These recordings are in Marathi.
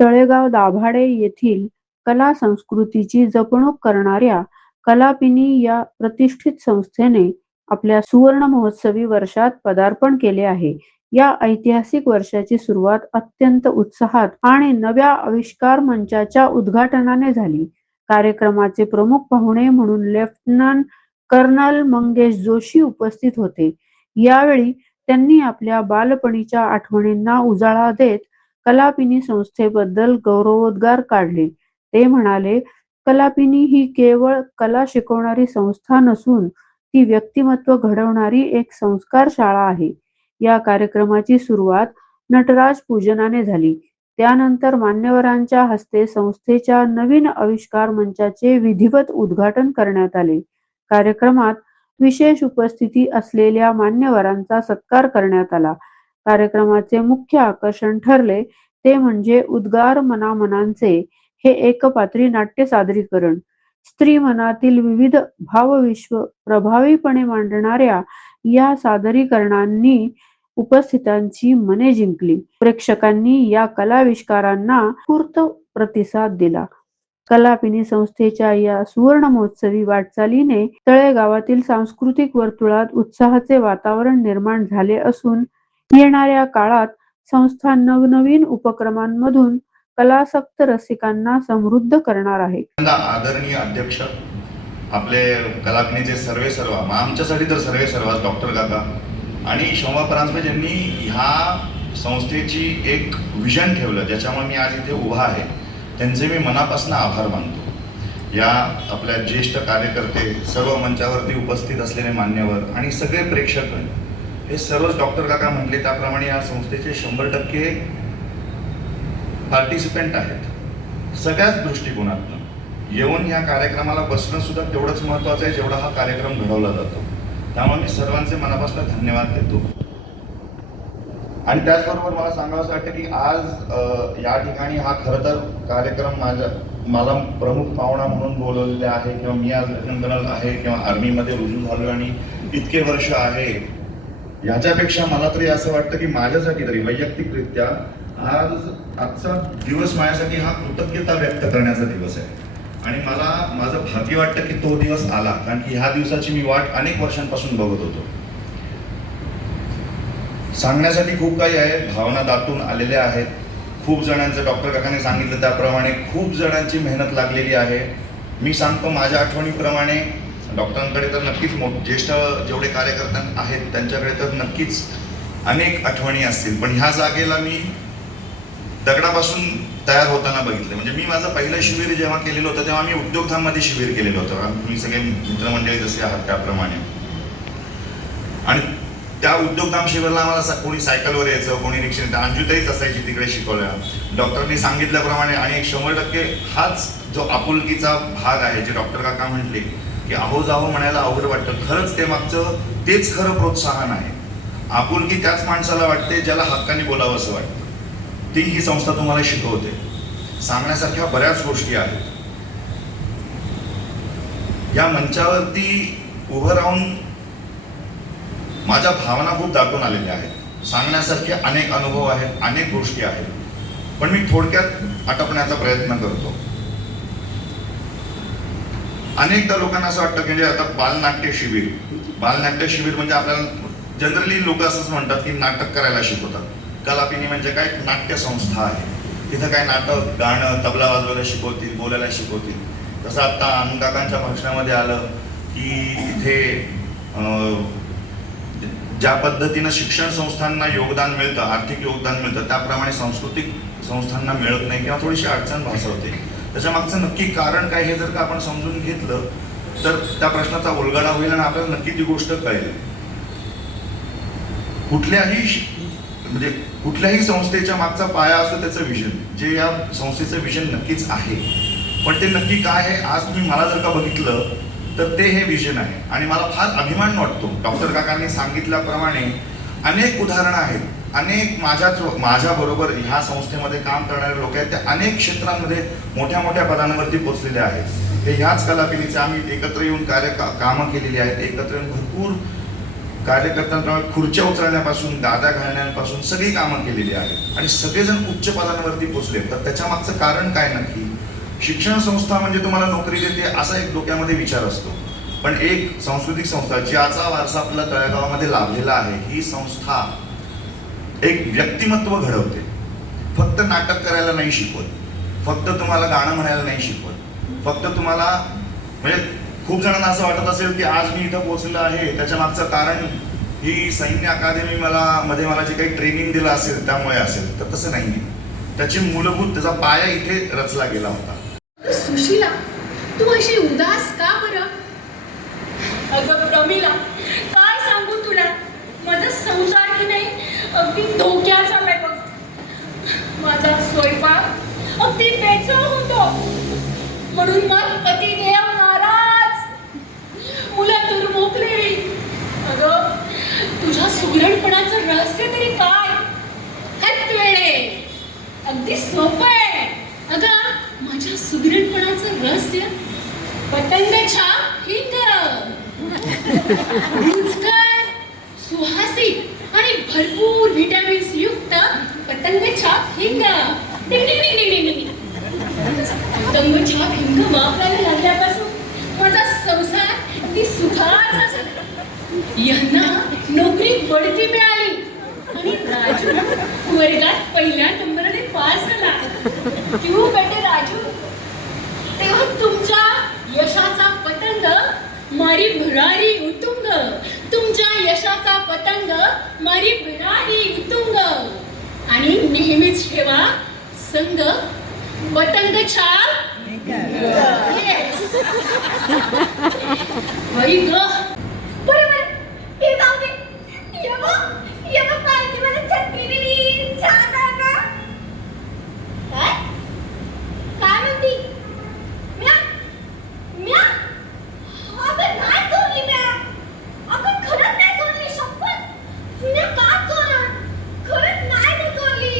तळेगाव दाभाडे येथील कला संस्कृतीची जपणूक करणाऱ्या कलापिनी या प्रतिष्ठित संस्थेने आपल्या सुवर्ण महोत्सवी वर्षात पदार्पण केले आहे. या ऐतिहासिक वर्षाची सुरुवात अत्यंत उत्साहात आणि नव्या आविष्कार मंचाच्या उद्घाटनाने झाली. कार्यक्रमाचे प्रमुख पाहुणे म्हणून लेफ्टनंट कर्नल मंगेश जोशी उपस्थित होते. यावेळी त्यांनी आपल्या बालपणीच्या आठवणींना उजाळा देत कलापिनी संस्थेबद्दल गौरवोद्गार काढले. ते म्हणाले, कलापिनी ही केवळ कला शिकवणारी संस्था नसून ती व्यक्तिमत्व घडवणारी एक संस्कार शाळा आहे. या कार्यक्रमाची सुरुवात नटराज पूजनाने झाली. त्यानंतर मान्यवरांच्या हस्ते संस्थेच्या नवीन आविष्कार मंचाचे विधिवत उद्घाटन करण्यात आले. कार्यक्रमात विशेष उपस्थिती असलेल्या मान्यवरांचा सत्कार करण्यात आला. कार्यक्रमाचे मुख्य आकर्षण ठरले ते म्हणजे उद्गार मनामनांचे हे एकपात्री नाट्य सादरीकरण. स्त्री मनातील विविध भावविश्व प्रभावीपणे मांडणाऱ्या या सादरीकरणांनी उपस्थितांची मने जिंकली. प्रेक्षकांनी या कलाविष्कारांना उत्स्फूर्त प्रतिसाद दिला. कलापिनी संस्थेच्या या सुवर्ण महोत्सवी वाटचालीने तळेगावातील सांस्कृतिक वर्तुळात उत्साहाचे वातावरण निर्माण झाले असून येणाऱ्या काळात संस्था नवनवीन उपक्रमांमधून कलासक्त रसिकांना समृद्ध करणार आहे. आदरणीय अध्यक्ष, आपले कलापिनीचे सर्वेसर्वा, आमच्यासाठी तर सर्वेसर्वा डॉक्टर काका आणि शोभा परांजपे यांनी ह्या संस्थेची एक विजन ठेवलं, ज्याच्यामुळे मी आज इथे उभा आहे. त्यांचे मी मनापासून आभार मानतो. या आपल्या ज्येष्ठ कार्यकर्ते, सर्व मंचावरती उपस्थित असलेले मान्यवर आणि सगळे प्रेक्षक हे सर्वच डॉक्टर काका म्हटले त्याप्रमाणे या संस्थेचे 100% पार्टिसिपेंट आहेत. सगळ्याच दृष्टिकोनातून येऊन या कार्यक्रमाला बसणं सुद्धा तेवढंच महत्त्वाचं आहे जेवढा हा कार्यक्रम घडवला जातो. त्यामुळे मी सर्वांचे मनापासून धन्यवाद देतो. आणि त्याचबरोबर मला सांगावं वाटतं की आज या ठिकाणी हा खरं तर कार्यक्रम मला प्रमुख पाहुणा म्हणून बोलवलेले आहे, किंवा मी आज लेफ्टनंट कर्नल आहे किंवा आर्मीमध्ये रुजू झालो आणि इतके वर्ष आहे, याच्यापेक्षा मला तरी असं वाटतं की माझ्यासाठी तरी वैयक्तिकरित्या आजचा दिवस माझ्यासाठी हा कृतज्ञता व्यक्त करण्याचा दिवस आहे. आणि मला माझं भाग्य वाटतं की तो दिवस आला, कारण की ह्या दिवसाची मी वाट अनेक वर्षांपासून बघत होतो. सांगण्यासाठी खूप काही आहे, भावना दाटून आलेल्या आहेत. खूप जणांचं डॉक्टर काकांनी सांगितलं त्याप्रमाणे खूप जणांची मेहनत लागलेली आहे. मी सांगतो माझ्या आठवणीप्रमाणे डॉक्टरांकडे तर नक्कीच ज्येष्ठ जेवढे कार्यकर्ते आहेत त्यांच्याकडे तर नक्कीच अनेक आठवणी असतील, पण ह्या जागेला मी दगडापासून तयार होताना बघितले. म्हणजे मी माझं पहिलं शिबिर जेव्हा केलेलं होतं तेव्हा मी उद्योगधाममध्ये शिबिर केलेलं होतं. तुम्ही सगळे मित्रमंडळी जसे आहात त्याप्रमाणे. आणि त्या उद्योगधाम शिबिरला आम्हाला कोणी सायकलवर यायचं, कोणी रिक्षेने, अंजुताईच असायची तिकडे शिकवल्या. डॉक्टरांनी सांगितल्याप्रमाणे आणि 100% हाच जो आपुलकीचा भाग आहे, जे डॉक्टर काका म्हटले की अहो जावं म्हणायला अवघड वाटतं, खरंच ते मागचं तेच खरं प्रोत्साहन आहे. आपुलकी त्याच माणसाला वाटते ज्याला हक्काने बोलावं असं वाटतं. ती ही संस्था तुम्हाला शिकवते. सांगण्यासारख्या बऱ्याच गोष्टी आहेत. या मंचावरती उभं राहून माझ्या भावना खूप दाटून आलेल्या आहेत. सांगण्यासारखे अनेक अनुभव आहेत, अनेक गोष्टी आहेत, पण मी थोडक्यात आटपण्याचा प्रयत्न करतो. अनेकदा लोकांना असं वाटतं की म्हणजे आता बालनाट्य शिबिर म्हणजे आपल्याला जनरली लोक असंच म्हणतात की नाटक करायला शिकवतात. कलापिनी म्हणजे काय, नाट्य संस्था आहे. तिथं काय नाटक, गाणं, तबला वाजवायला शिकवतील, बोलायला शिकवतील. तसं आता काकांच्या भाषणामध्ये आलं की इथे ज्या पद्धतीनं शिक्षण संस्थांना योगदान मिळतं, आर्थिक योगदान मिळतं, त्याप्रमाणे सांस्कृतिक संस्थांना मिळत नाही किंवा थोडीशी अडचण भासवते. त्याच्या मागचं नक्की कारण काय हे जर का आपण समजून घेतलं तर त्या प्रश्नाचा उलगडा होईल आणि आपल्याला नक्की ती गोष्ट कळेल. कुठल्याही संस्थेच्या मागचा पाया असतो त्याचं विजन, जे या संस्थेचं विजन नक्कीच आहे. पण ते नक्की काय आहे आज तुम्ही मला जर का बघितलं तर ते हे विजन आहे. आणि मला फार अभिमान वाटतो. डॉक्टर काकांनी सांगितल्याप्रमाणे अनेक उदाहरणं आहेत. अनेक माझ्याबरोबर ह्या संस्थेमध्ये काम करणारे लोक आहेत, ते अनेक क्षेत्रांमध्ये मोठ्या मोठ्या पदांवरती पोचलेले आहेत. हे ह्याच कलापिनीचे आम्ही एकत्र येऊन कामं केलेली आहेत. एकत्र येऊन भरपूर कार्यकर्त्यांप्रमाणे खुर्च्या उचलण्यापासून गाद्या घालण्यापासून सगळी कामं केलेली आहेत आणि सगळेजण उच्च पदांवरती पोहोचले. तर त्याच्या मागचं कारण काय नक्की? शिक्षण संस्था म्हणजे तुम्हाला नोकरी देते असा एक डोक्यामध्ये विचार असतो, पण एक सांस्कृतिक संस्था ज्याचा वारसा आपल्या तळेगावामध्ये लाभलेला आहे, ही संस्था एक व्यक्तिमत्व घडवते. फक्त नाटक करायला नाही शिकवत, फक्त तुम्हाला गाणं म्हणायला नाही शिकवत, फक्त तुम्हाला म्हणजे खूप जणांना असं वाटत असेल की आज मी इथं पोहोचलो आहे त्याच्या मागचं कारण ही सैन्य अकादमी मला जे काही ट्रेनिंग दिलं असेल त्यामुळे असेल, तर तसं नाही. त्याची मूलभूत त्याचा पाया इथे रचला गेला होता. सुशीला, तू अशी उदास का बरं? अगं प्रमिला, काय सांगू तुला, माझा संसार की नाही अगदी धोक्यात चाललाय बघ. माझा स्वयंपाक अगदी बेचव होतो, म्हणून मग पतिदेव नाराज, मुलं दुर्मोकली. अगं तुझ्या सुगरणपणाचं रहस्य तरी काय? हत वेळे अगदी सोपं आहे. अगं माझ्या सुगरणपणाचं रहस्य पतंगाच्या हिंग, रुचकर, सुहासिक आणि भरपूर व्हिटॅमिन्स युक्त पतंगाच्या हिंग. पतंगाच्या हिंग वापरायला लागल्यापासून माझा संसार अगदी सुखाचा झाला. यांना नोकरीत बढती मिळाली आणि राजू वर्गात पहिल्या नंबरने पास झाला. क्यों बेटे राजू? तेव्हा तुमच्या यशाचा पतंग मारी भरारी उतुंग, तुमच्या यशाचा पतंग मारी भरारी उतुंग, आणि नेहमीच ठेवा संग पतंग छाप. बाई ग, बरोबर, ते जाऊ दे. ये बघ पार्टी मला चटणी दिली, छान आहे ना? काय काय म्हणती? म्या अगं नाही चोरली म्या, अगं खरंच नाही चोरली, शपथ. म्या का चोरणार? खरंच नाही मी चोरली,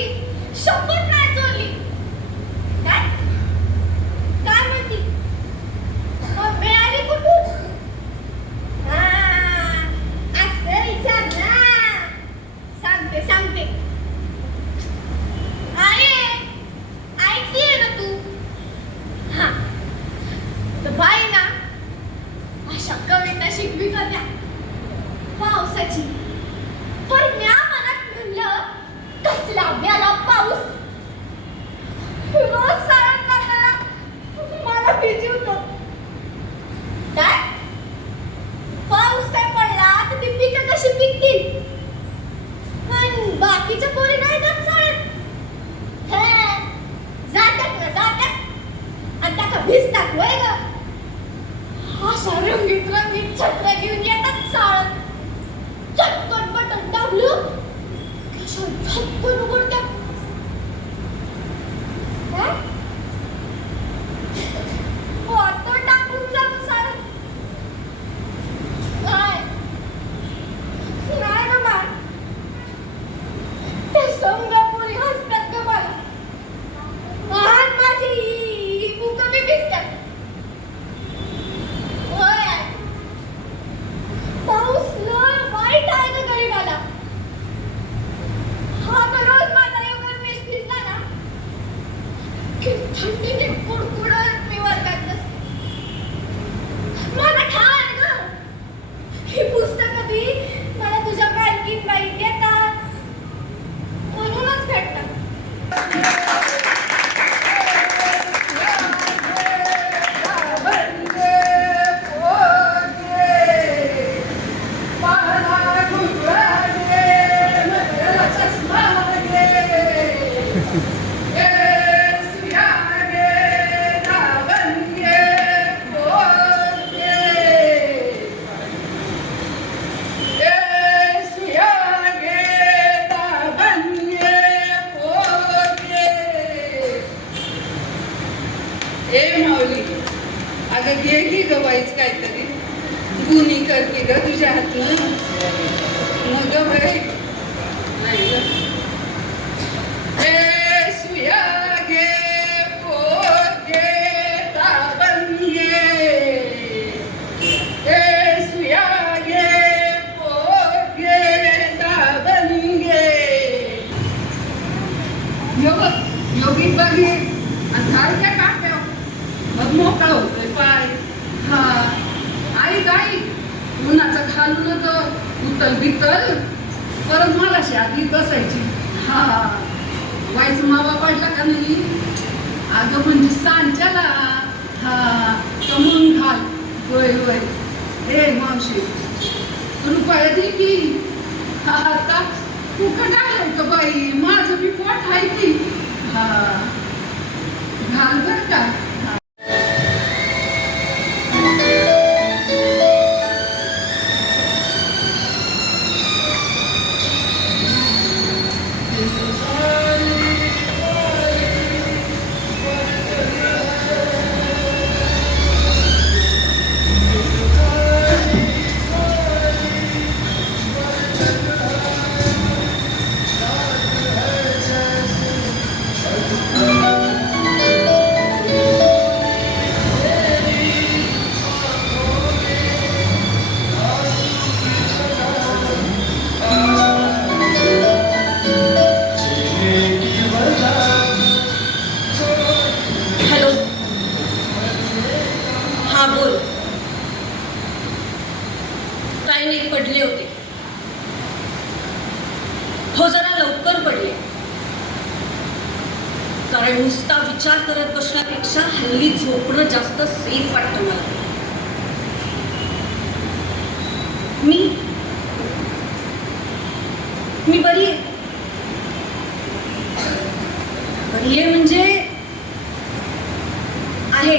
शपथ नाही चोरली. काय काय म्हणती? मिळाली कुठून? असं विचार ना, सांगते. ऐकतीये ना तू? हा, तर बाई ना अशा कविता शिकवी करत्या पावसाची. पण म्या मनात म्हणलं कसला म्याला पाऊस, रोज सारण करताना मला भीती होतो. काय पाऊस काय पडला तर ती पिकं कशी पिकतील, पण बाकीच्या पोरी नाही जात शाळेत. जातात आणि त्या का भिजतात वय ग. अशा रंगीत छत्र्या घेऊन येतात शाळेत. चटकन बटन दाबलं कशा झटकन उघडतात. काय वाटतं टाकून जातो शाळेत. काय नाही ना मा, ते संगापुरी हसतात का मला. आज माझी ही बुकं मी भिजतात. होय, पाऊस लय वाईट आहे ना गरीबाला. हा तर रोज माझा एवढा मेश भिजला ना की थंडीने कुडकुडत मी वर्गात बसते. मला ठाण ग, ही पुस्तकं बी मला तुझ्या बँकेत बाई देतात, म्हणूनच भेटतात. अगं घे की ग बाईच काहीतरी गुन्ही करते ग तुझ्या हातनं. मग बाई नाही ग. ए सुया घे, पोट घे, ताबण घे. ए सुया घे, पोट विठ्ठल परत मला शादीत बसायची. हा वाईच मावा पडला का नाही. अगं म्हणजे सांच्याला हा कमवून घाल. होय होय. हे मावशी रुपया दे की. हा आता फुकट आहे का बाई. माझं बी पोट आहे की. हा घाल बर का. हॅलो. हा बोल. काही नाही, पडले होते. हो जरा लवकर पडले. कारण नुसता विचार करत बसण्यापेक्षा हल्ली झोपणं जास्त सेफ वाटतं मला. मी बरी आहे. बरी आहे म्हणजे आहे.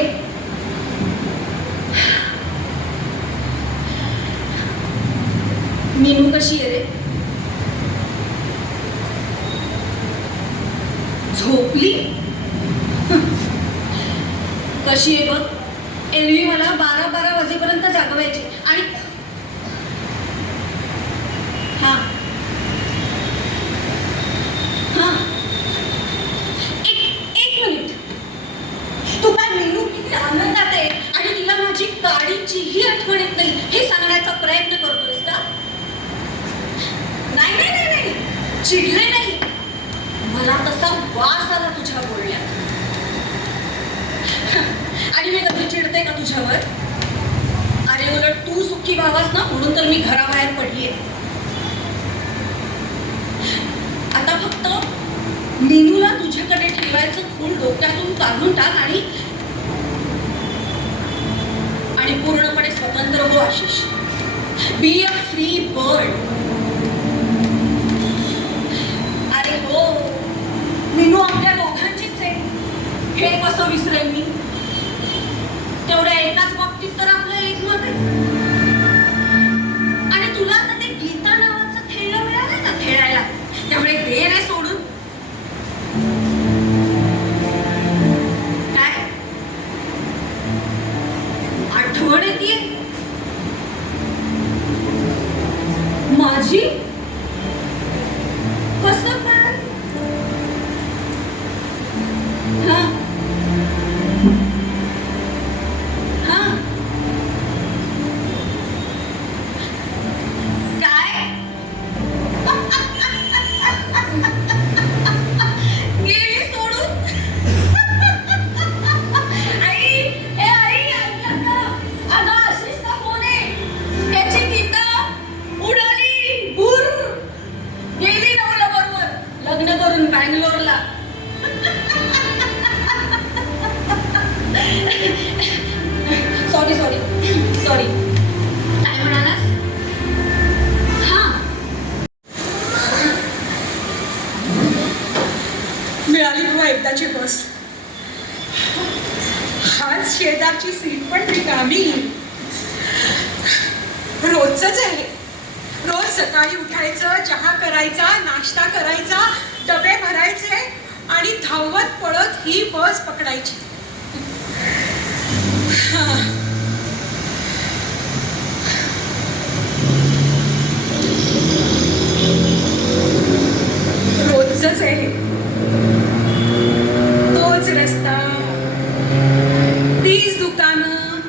मीनू कशी आहे रे. झोपली. कशी आहे बघ. एरवी मला 12-12 वाजेपर्यंत जागवायची. आणि हा हा एक मिनिट. तू काय मीनू किती आनंदात आहे आणि तिला माझी गाडीचीही आठवण येत नाही हे सांगण्याचा प्रयत्न करतोयस का. नाही नाही नाही नाही, चिडले नाही. मला तसा वास आला तुझ्या बोलण्यात. आणि मी कधी चिडते का तुझ्यावर. अरे उलट तू सुखी व्हावास ना म्हणून तर मी घराबाहेर पडलीये. आता फक्त मीनूला तुझ्याकडे ठेवायचं फूल डोक्यातून काढून टाक आणि पूर्णपणे स्वतंत्र हो Ashish. Be a free bird. अरे हो, मीनू आपल्या दोघांचीच आहे हे कसं विसरेन मी. तेवढ्या एकाच बाबतीत तर आपलं एकमत आहे. आणि तुला आता ते गीता नावाचं खेळणं मिळालंय ना खेळायला, त्यामुळे दे रे सोडून. काय आठवण येते माझी. कसं काय. हा हा काय गेली सोडून. आई ए आई ऐकलं का. अगं आशिषचा फोन आहे. त्याची गीता उडाली भूर गेली नवऱ्या बरोबर लग्न करून बँगलोरला. Sorry sorry sorry. काय म्हणालास. हा मिळाली तुला एकदाची बस. आज शेजारची सीट पण रिकामी. रोजच आहे. रोज सकाळी उठायचं, चहा करायचा, नाश्ता करायचा, डबे भरायचे आणि धावत पळत ही बस पकडायची. रोजच आहे. तोच रस्ता, तीच दुकानं,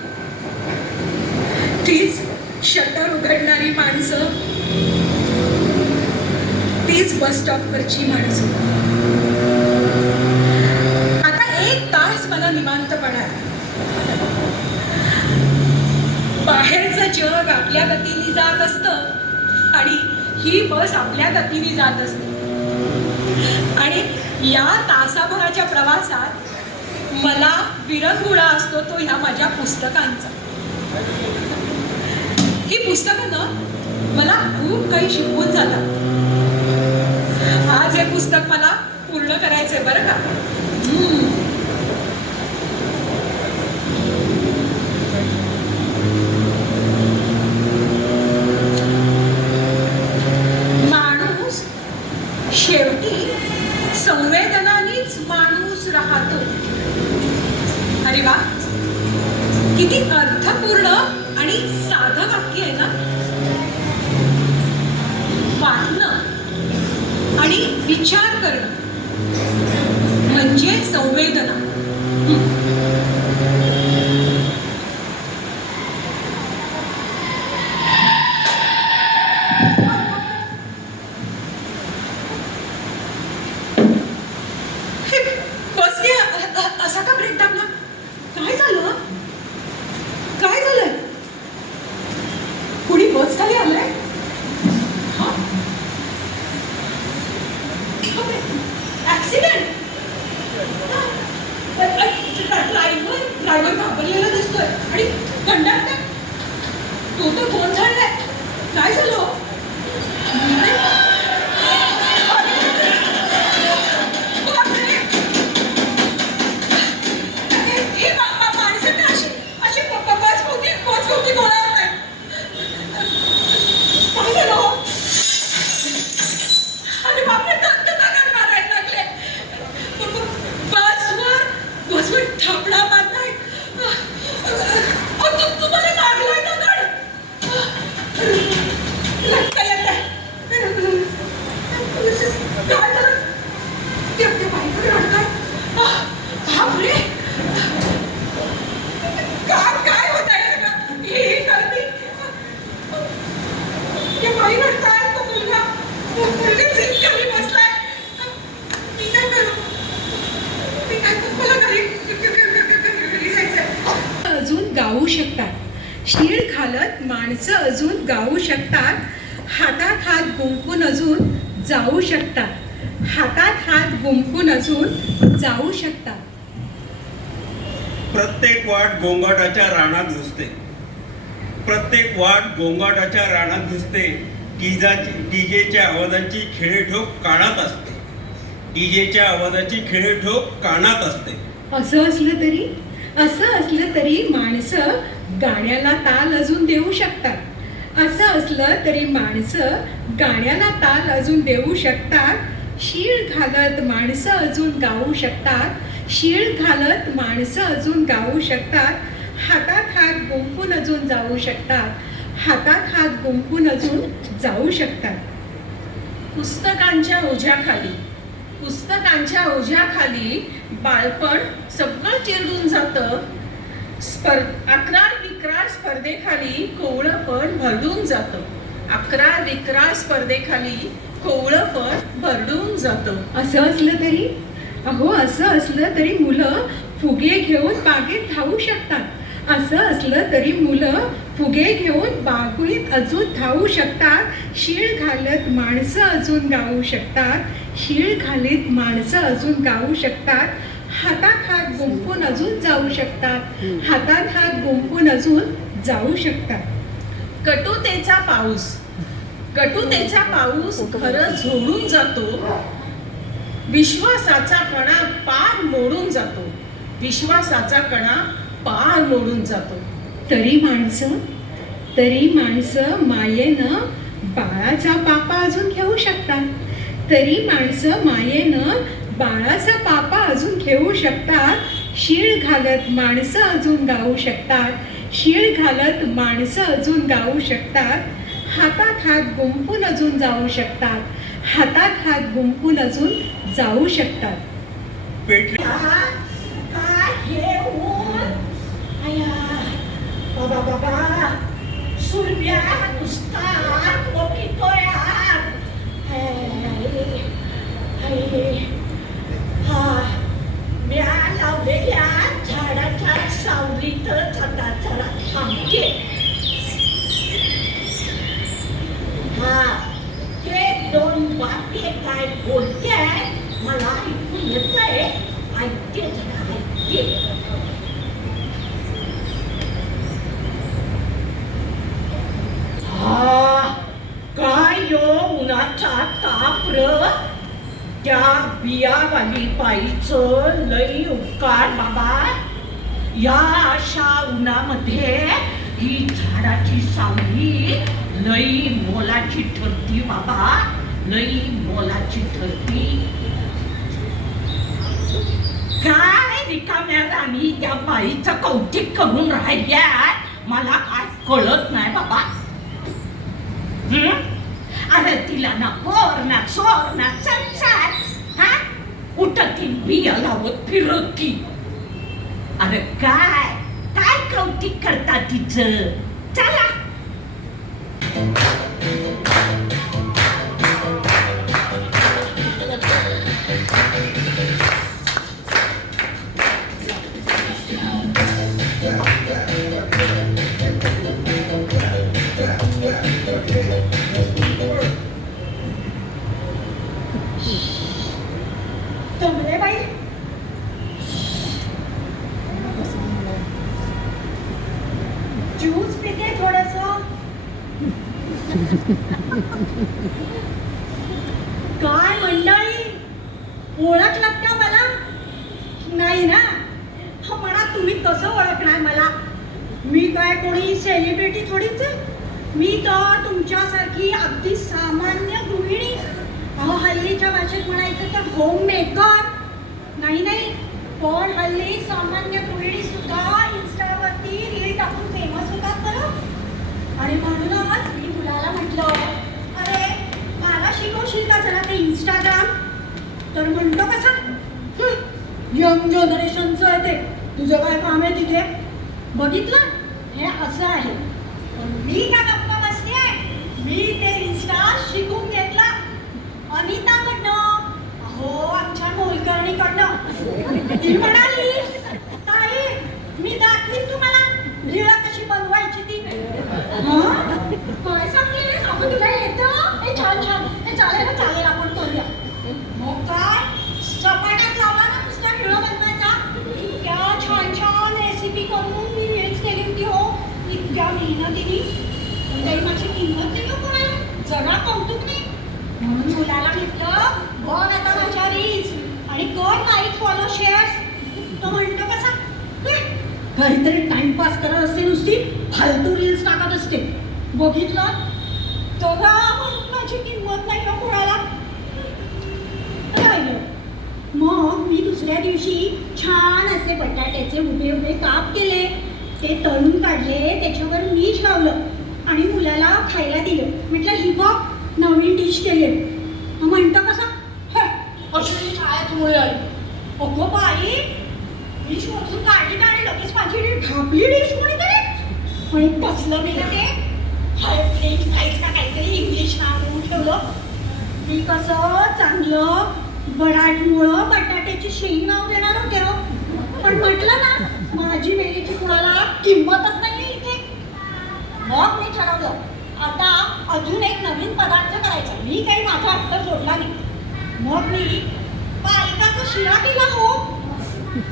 तीच शटर उघडणारी माणसं, तीच बस स्टॉपवरची माणसं. आता 1 तास मला निवांतपणा आहे. बाहेरचं जग आपल्या गतीने जात असतं आणि ही बस आपल्या गतीने जात असते. आणि या तासाभराच्या प्रवासात मला विरंगुळा असतो तो ह्या माझ्या पुस्तकांचा. ही पुस्तकं ना मला खूप काही शिकवून जातात. आज हे पुस्तक मला पूर्ण करायचंय बरं का. माणूस शेवटी संवेदनांनीच माणूस राहतो. अरे वा, किती अर्थपूर्ण आणि साधं वाक्य आहे ना. वाटणं आणि विचार करणं म्हणजे संवेदना. हे बसने असा का ब्रेक दाबला? काय झालं? काय झालंय? कुणी बस खाली आलंय? ऍक्सिडेंट? ड्रायव्हर घाबरलेला दिसतोय आणि कंडक्टर तो तर फोन झालाय. काय झालं? हे माणसं अशी अशी पोचभोवती बोलावत नाही. काय झालं? अरे बापरे, दगड मारायला लागले. बसवर थापडा मारलाय. तुम्हाला लागलाय दगड. रक्त येतंय. काय झालं? ते बाईकडे रडताय. बापरे, काय होत आहे सगळं? ही गर्दी. ते बाई रडताय. तो मुलगा सीट कमी बसलाय. मी काय करू? मला घरी जायचंय. अजून गाऊ शकतात. शीळ घालत माणसं अजून गाऊ शकतात. हातात हात गुंफून अजून जाऊ शकतात. हातात हात गुंफून अजून जाऊ शकतात. प्रत्येक वाट गोंगाटाच्या रानात घुसते. प्रत्येक वाट गोंगाटाच्या रानात घुसते. डीजेच्या आवाजाची खेळेठोक कानात असते. डीजेच्या आवाजाची खेळेठोक कानात असते. असं असलं तरी माणसं गाण्याला ताल अजून देऊ शकतात. असं असलं तरी माणसं गाण्याला ताल अजून देऊ शकतात. शीळ घालत माणसं अजून गाऊ शकतात. शीळ घालत माणसं अजून गाऊ शकतात. हातात हात गुंफून अजून जाऊ शकतात. हातात हात गुंफून अजून जाऊ शकतात. पुस्तकांच्या ओझ्याखाली बालपण सगळं चिरडून जातं. 11 स्पर्धेखाली कोवळं पण भरडून जातं. 11 स्पर्धेखाली कोवळं पण भरडून जातं. असं असलं तरी मुलं फुगे घेऊन बागेत धावू शकतात. असं असलं तरी मुलं फुगे घेऊन बागेत अजून धावू शकतात. शीळ घालत माणसं अजून गाऊ शकतात. शीळ घालीत माणसं अजून गाऊ शकतात. हातात हात गुंफून अजून जाऊ शकतात. हातात हात गुंफून अजून जाऊ शकतात. कटुतेचा पाऊस खरं झोडून जातो. विश्वासाचा कणा पार मोडून जातो. विश्वासाचा कणा पार मोडून जातो. तरी माणसं मायेनं बाळाचा पापा अजून घेऊ शकतात. तरी माणसं मायेनं बाळाचा पापा अजून घेऊ शकतात. शीळ घालत माणसं अजून गाऊ शकतात. शीळ घालत माणसं अजून गाऊ शकतात. हातात हात गुंफून अजून जाऊ शकतात. हातात हात गुंफून अजून जाऊ शकतात. पेटली काय हे ऊन? बाबा सूर्या नुसता मोठीतोय. म्या लावलेल्या झाडाच्या सावलीत जरा थांबते. काय बोलतेय मला ऐकू येतंय. ऐकते जरा, ऐकते. काय यो उन्हाचा ताप र. त्या बियावाली बाईचं लई उपकार बाबा. या अशा उन्हामध्ये ही झाडाची सावली लई मोलाची ठरती बाबा, लई मोलाची ठरती. काय रिकाम्या राणी त्या बाईचं कौतिक करून राहिल्या मला काय कळत नाही बाबा. अरे तिला ना पोर ना सोर ना संसार. हा कुठं ती बिया लावत फिरती. अरे काय काय कौतिक करता तिचं. चला कमलेबाई, ज्यूस पिते थोडस. काय मंडळी, ओळखलात का मला? नाही ना. म्हणा तुम्ही कसं ओळखणार मला. मी काय कोणी सेलिब्रिटी थोडीच आहे. मी तर तुमच्यासारखी अगदी सामान्य गृहिणी. हल्लीच्या भाषेत म्हणायचं तर होम मेकर. नाही पण हल्ली सामान्य गृहिणी सुद्धा इन्स्टावरती रील टाकून फेमस होतात बरं. आणि म्हणूनच मी मुलाला म्हटलं, अरे मला शिकवशील का जरा ते इंस्टाग्राम. तर म्हणतो कसा, यंग जनरेशनचं आहे ते, तुझं काय काम आहे तिथे. बघितलं, हे असं आहे. पण मी का गप्पा बसते. मी ते इन्स्टा शिकून घेतला अनिताकडनं. अहो आमच्या मोलकर्णीकडनं. ती म्हणाली, ताई मी दाखवीन तुम्हाला रीळ कशी बनवायची ती. काय सांगते, सांगू तुला येतं. हे छान छान, हे चालेल आपण करूया. मग काय सपाटात लावला ना नुसता रीळ बनवायचा. इतक्या छान छान रेसिपी करून मी रील्स केली होती हो, इतक्या मेहनतीने. तरी माझी किंमत नाही हो कोणाला, जरा कौतुक नाही. म्हणून मुलाला म्हटलं, बघ आता माझ्या रील्स आणि कर लाईक फॉलो शेअर्स. तो म्हणतो कसा, काहीतरी टाइमपास करत असते, नुसती फालतू रील्स टाकत असते. बघितलं तेव्हा माझी किंमत नाही का कोणाला. राहिलं. मग मी दुसऱ्या दिवशी छान असे बटाट्याचे उभे उभे काप केले, ते तळून काढले, त्याच्यावर मीठ लावलं आणि मुलाला खायला दिलं. म्हटलं ही बघ नवीन डिश केली. म्हणतो कसा, अशी शाळेत आली. अगो बाई, डिश मधून काढली आणि लगेच माझी ढापली डिश कोणी तरी. आणि कसलं मी ते फ्रेंच फ्राईज का काहीतरी इंग्लिश नाव देऊन ठेवलं. मी कसं चांगलं बराटमुळं बटाट्याची शेंग नाव देणार होते हो. पण म्हटलं ना, माझी मेलीची कुणाला किंमतच नाही इथे. मग मी ठरवलं, आता अजून एक नवीन पदार्थ करायचा. मी काही माझा हट्ट सोडला नाही. मग मी पालकाचा शिरा केला हो.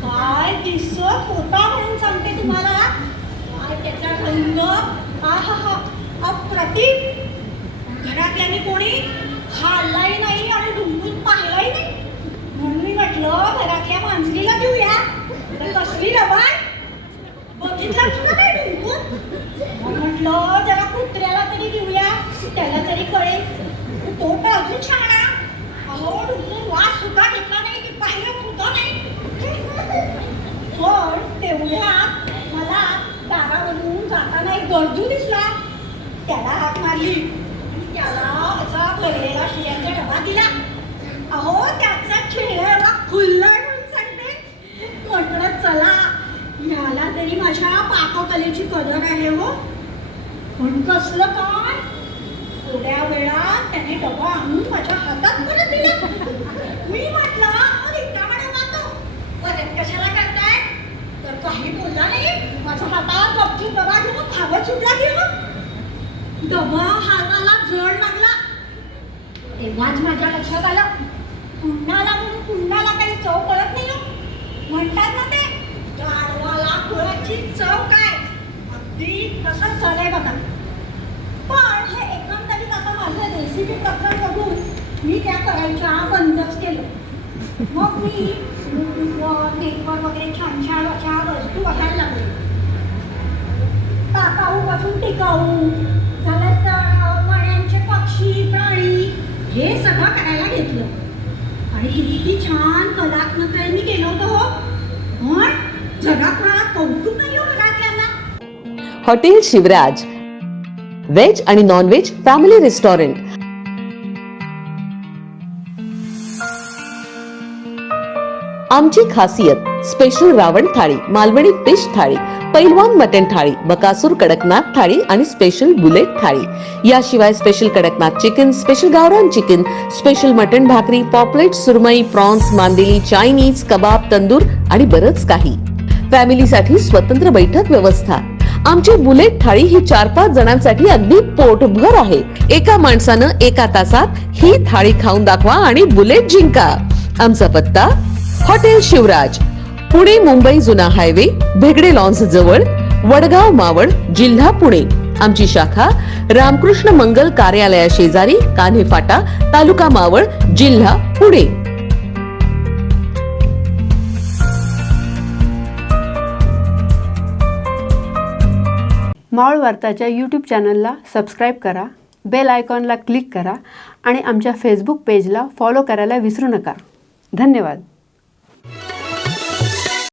काय दिसत होता म्हणून सांगते तुम्हाला. काय त्याचा रंग, आहा अप्रतिम. घरातल्याने कोणी खाल्लाही नाही आणि डुंबून पाहिलाही नाही. म्हणून मी म्हटलं घरातल्या मांजरीला देऊया. तर कसली रबाय, बघितला तुला नाही डुंबून. म्हटलं जरा कुत्र्याला तरी देऊया, त्याला तरी कळेल. तो तर अजून छान. अहो डुंबून वास सुद्धा घेतला नाही की पाहिलं सुद्धा नाही. पण तेवढ्यात मला दारावरून जाताना एक गरजू दिसला. त्याला हाक मारली आणि त्याला असा भरलेला शिऱ्याचा डबा दिला. अहो त्याचा चेहरा खुललाय म्हणून सांगते. म्हटलं चला ह्याला तरी माझ्या पाककलेची कदर आहे हो. पण कसलं काय, थोड्या वेळात त्याने डबा आणून माझ्या हातात परत दिला. मी म्हटलं रिकामा डबा तो परत कशाला करताय. तर काही बोलला नाही. माझ्या हातात गपचूप डबा घेऊन धावत सुटला गेलो. डबा हाताला जड लागला. तेव्हाच माझ्या लक्षात आलं, पुन्हाला म्हणून पुन्हाला काही चव कळत नाही हो. म्हणतात ना ते, गाढवाला कुळाची चव काय, अगदी तसंच झालंय बघा. पण हे एकंदरीत आता माझं रेसिपी प्रकरण बघून मी त्या करायच्या बंदच केलं. मग मी युट्यूबवर नेटवर वगैरे छान छान अशा वस्तू बघायला लागले. टाकाऊपासून टिकाऊ झालं तर मण्यांचे पक्षी प्राणी हे सगळं करायला घेतलं. आणि किती छान कलात्मकतेने केलं होतं हो. पण जगात मला कौतुक नाही हो घरातल्यांना. हॉटेल शिवराज व्हेज आणि नॉन व्हेज फॅमिली रेस्टॉरंट. आमची खासियत स्पेशल रावण थाळी, मालवणी फिश थाळी, पैलवान मटन थाळी, बकासूर कडकनाथ थाळी आणि स्पेशल बुलेट थाळी. याशिवाय स्पेशल कडकनाथ चिकन, स्पेशल गावरान चिकन, स्पेशल मटन भाकरी, पॉपलेट, सुरमई, प्रॉन्स, मांदेली, चायनीज, कबाब, तंदूर आणि बरंच काही. फॅमिलीसाठी स्वतंत्र बैठक व्यवस्था. आमची बुलेट थाळी ही 4-5 जणांसाठी अगदी पोटभर आहे. एका माणसानं एका तासात ही थाळी खाऊन दाखवा आणि बुलेट जिंका. आमचा पत्ता हॉटेल शिवराज, पुणे मुंबई जुना हायवे, भेगडे लॉन्स जवळ, वडगाव मावळ, जिल्हा पुणे. आमची शाखा रामकृष्ण मंगल कार्यालया शेजारी, कान्हे फाटा, तालुका मावळ, जिल्हा पुणे. मावळ वार्ताच्या यूट्यूब चॅनलला सबस्क्राईब करा, बेल आयकॉनला क्लिक करा आणि आमच्या फेसबुक पेजला फॉलो करायला विसरू नका. धन्यवाद.